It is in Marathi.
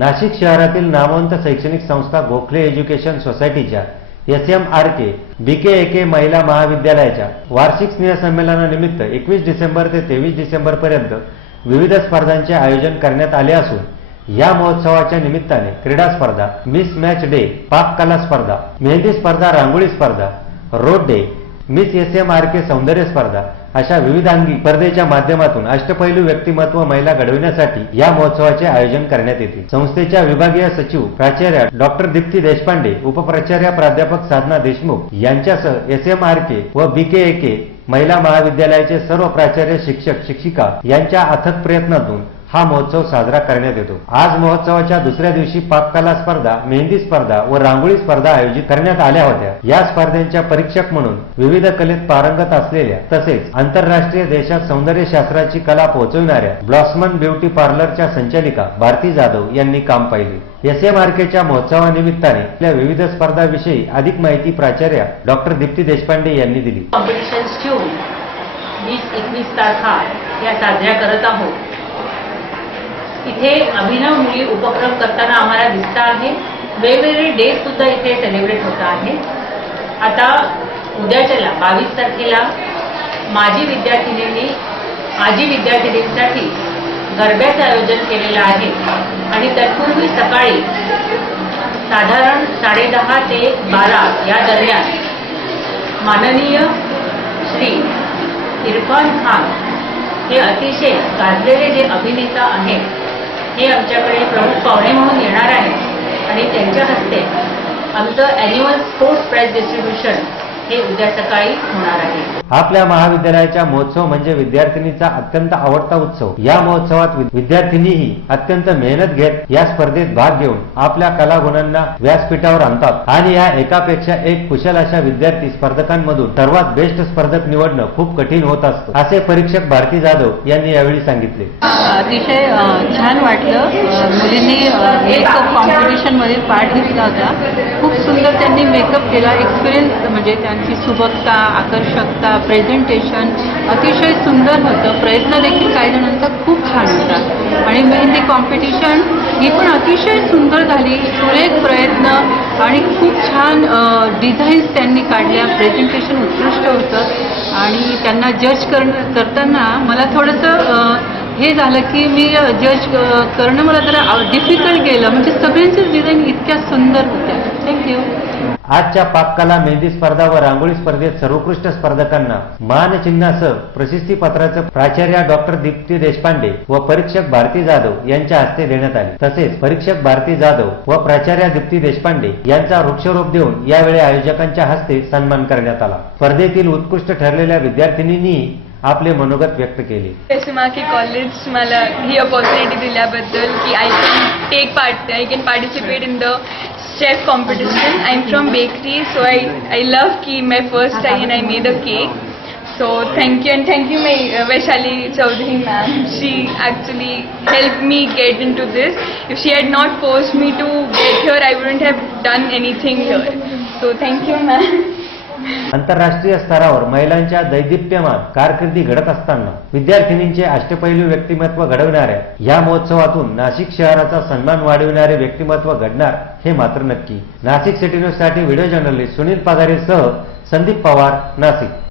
नाशिक शहरातील नामवंत शैक्षणिक संस्था गोखले एज्युकेशन सोसायटीच्या S M R K B K A K महिला महाविद्यालयाच्या वार्षिक स्नेहसंमेलनानिमित्त एकवीस डिसेंबर ते तेवीस डिसेंबर पर्यंत विविध स्पर्धांचे आयोजन करण्यात आले असून या महोत्सवाच्या निमित्ताने क्रीडा स्पर्धा मिस मॅच डे पाककला स्पर्धा मेहंदी स्पर्धा रांगोळी स्पर्धा road day miss S M R K सौंदर्य स्पर्धा अशा विविधांगी स्पर्धेच्या माध्यमातून अष्टपैलू व्यक्तिमत्व महिला घडविण्यासाठी या महोत्सवाचे आयोजन करण्यात येते. संस्थेच्या विभागीय सचिव प्राचार्य डॉक्टर दीप्ती देशपांडे उपप्राचार्य प्राध्यापक साधना देशमुख यांच्यासह एस एम आर के व बी के ए के महिला महाविद्यालयाचे सर्व प्राचार्य शिक्षक शिक्षिका यांच्या अथक प्रयत्नातून हा महोत्सव साजरा करण्यात येतो. आज महोत्सवाच्या दुसऱ्या दिवशी पाककला स्पर्धा मेहंदी स्पर्धा व रांगोळी स्पर्धा आयोजित करण्यात आल्या होत्या. या स्पर्धांच्या परीक्षक म्हणून विविध कलेत पारंगत असलेल्या तसेच आंतरराष्ट्रीय देशात सौंदर्य शास्त्राची कला पोहोचविणाऱ्या ब्लॉसमन ब्युटी पार्लरच्या संचालिका भारती जाधव यांनी काम पाहिले. एस एम आर केच्या महोत्सवानिमित्ताने आपल्या विविध स्पर्धाविषयी अधिक माहिती प्राचार्य डॉक्टर दीप्ती देशपांडे यांनी दिली. कॉम्पिटिशन्स ठेवून वीस एकवीस तारखा या साजऱ्या करत आहोत. इथे अभिनव मुली उपक्रम करताना आम्हाला दिसत आहे. वेगवेगळे डे सुद्धा इथे सेलिब्रेट होत आहे. आता उद्याच्याला बावीस तारखेला माजी विद्यार्थिनींनी आजी विद्यार्थिनींसाठी गरब्याचं आयोजन केलेलं आहे. आणि तत्पूर्वी सकाळी साधारण साडेदहा ते बारा या दरम्यान माननीय श्री इरफान खान हे अतिशय गाजलेले जे अभिनेता आहेत हे आमच्याकडे प्रमुख पाहुणे म्हणून येणार आहेत. आणि त्यांच्या हस्ते आमचं अॅन्युअल स्पोर्ट्स प्राईज डिस्ट्रीब्युशन हे उद्या सकाळी होणार आहे. आपल्या महाविद्यालयाचा महोत्सव म्हणजे विद्यार्थिनीचा अत्यंत आवडता उत्सव. या महोत्सवात विद्यार्थिनीही अत्यंत मेहनत घेत या स्पर्धेत भाग घेऊन आपल्या कलागुणांना व्यासपीठावर आणतात. आणि या एकापेक्षा एक कुशल अशा विद्यार्थी स्पर्धकांमधून सर्वात बेस्ट स्पर्धक निवडणं खूप कठीण होत असतं असे परीक्षक भारती जाधव यांनी यावेळी सांगितले. अतिशय छान वाटलं. मुलींनी मेकअप कॉम्पिटिशनमध्ये पार्ट घेतला होता. खूप सुंदर त्यांनी मेकअप केला एक्सपिरियन्स म्हणजे त्यांची सुबकता आकर्षकता प्रेझेंटेशन अतिशय सुंदर होतं. प्रयत्न देखील काही जणांचा खूप छान होता. आणि मेहंदी कॉम्पिटिशन ही पण अतिशय सुंदर झाली. सुरेख प्रयत्न आणि खूप छान डिझाईन्स त्यांनी काढल्या. प्रेझेंटेशन उत्कृष्ट होतं. आणि त्यांना जज करणं करताना मला थोडंसं हे झालं की मी जज करणं मला जरा डिफिकल्ट गेलं. म्हणजे सगळ्यांच्याच डिझाईन इतक्या सुंदर होत्या. आजच्या पाककला मेहंदी स्पर्धा व रांगोळी स्पर्धेत सर्वोत्कृष्ट स्पर्धकांना मानचिन्हासह प्रसिद्धी पत्राचं प्राचार्य डॉक्टर दीप्ती देशपांडे व परीक्षक भारती जाधव यांच्या हस्ते देण्यात आले. तसेच परीक्षक भारती जाधव व प्राचार्य दीप्ती देशपांडे यांचा वृक्षारोप देऊन यावेळी आयोजकांच्या हस्ते सन्मान करण्यात आला. स्पर्धेतील उत्कृष्ट ठरलेल्या विद्यार्थिनींनी आपले मनोगत व्यक्त केले. एसमा की कॉलेज मला ही अपॉर्च्युनिटी दिल्याबद्दल की I can take part I can participate in the chef competition I am from bakery so I I love की my first time I made a cake so thank you and thank you my Vaishali Chaudhari ma'am she actually help me get into this if she had not force me to get here I wouldn't have done anything here so thank you ma'am आंतरराष्ट्रीय स्तरावर महिलांच्या दैदिप्यमान कारकिर्दी घडत असताना विद्यार्थिनींचे अष्टपैलू व्यक्तिमत्व घडविणाऱ्या या महोत्सवातून नाशिक शहराचा सन्मान वाढविणारे व्यक्तिमत्व घडणार हे मात्र नक्की. नाशिक सिटी न्यूजसाठी व्हिडिओ जर्नलिस्ट सुनील पागारे सह संदीप पवार नाशिक.